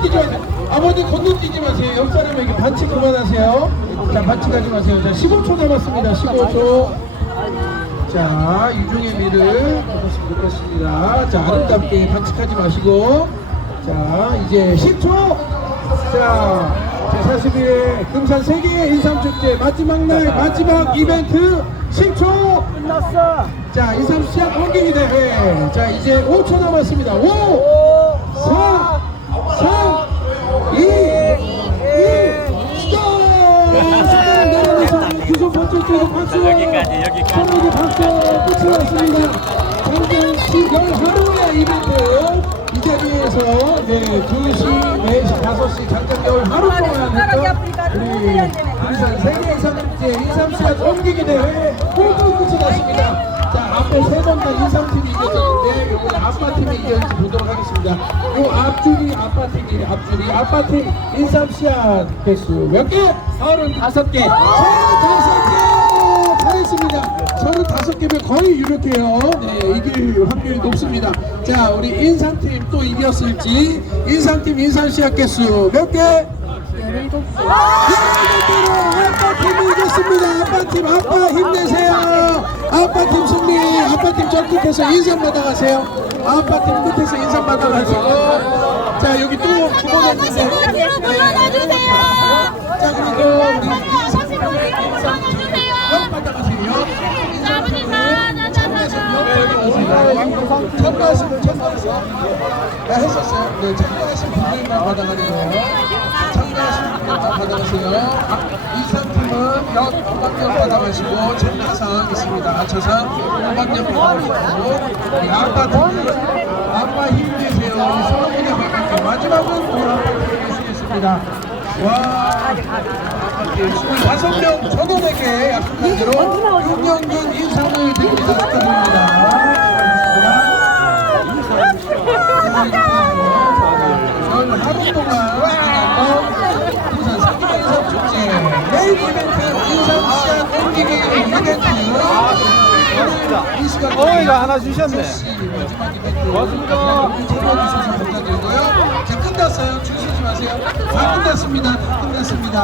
건너뛰지 마세요. 아버지 건너뛰지 마세요. 옆 사람에게 반칙 그만하세요. 자, 반칙하지 마세요. 자, 15초 남았습니다. 15초. 자, 유종의 미를 놓겠습니다. 자, 아름답게 반칙하지 마시고. 자, 이제 10초. 자, 제41회 금산 세계 인삼축제 마지막 날 마지막 이벤트 10초. 끝났어. 자, 인삼 시작 공개기 대회. 자, 이제 5초 남았습니다. 5, 쪽에 박수! 여기까지, 여기까지. 서로에게 박수! 끝이 났습니다. 장정 10열 하루의 이벤트. 이 자리에서 네, 2시, 4시, 5시 장정열 하루 동안 우리 부산 세계 인삼축제 인삼시합 옮기기 대회 모두 끝이 났습니다. 자, 앞에 세 번 다 인삼팀이 이겼었는데 이번에 아빠팀이 이겼는지 보도록 하겠습니다. 요 앞줄이 아빠팀이 앞줄이 아빠팀 인삼시합 개수 몇 개? 35개. 35개! 잘했습니다. 35개면 거의 유력해요. 네, 이길 확률이 높습니다. 자, 우리 인삼팀 또 이겼을지 인삼팀 인삼 시합 개수 몇 개? 아빠팀이 이겼습니다. 아빠팀 아빠 힘내세요. 아빠팀 승리. 아빠팀 저 끝에서 인삼 받아가세요. 아빠팀 끝에서 인삼 받아가시고. 자 여기 또두번 했는데. 참가하신 분 참가하세요. 네, 했었어요. 네, 참가하신 분들만 거예요. 참가하신 분들만 받아가세요. 이 상품은 역 음악력 받아가시고 참가상 있습니다. 맞춰서 음악력 받아가시고 아빠 분들 아빠 힘내세요. 서로분의 받을게요. 마지막은 아빠 힘내시겠습니다. 와, 25명 전원에게 약속한 대로 6년간 인상을 드립니다. 축하드립니다. 저는 하루 동안 진행했던 부산 상기자 인삼 축제 메인 이벤트 인삼 시간 옮기기 이벤트 오늘 이 시간 어, 이거 하나 주셨네. 고맙습니다. 끝났어요. 줄 서지 마세요. 다 끝났습니다. 다 끝났습니다.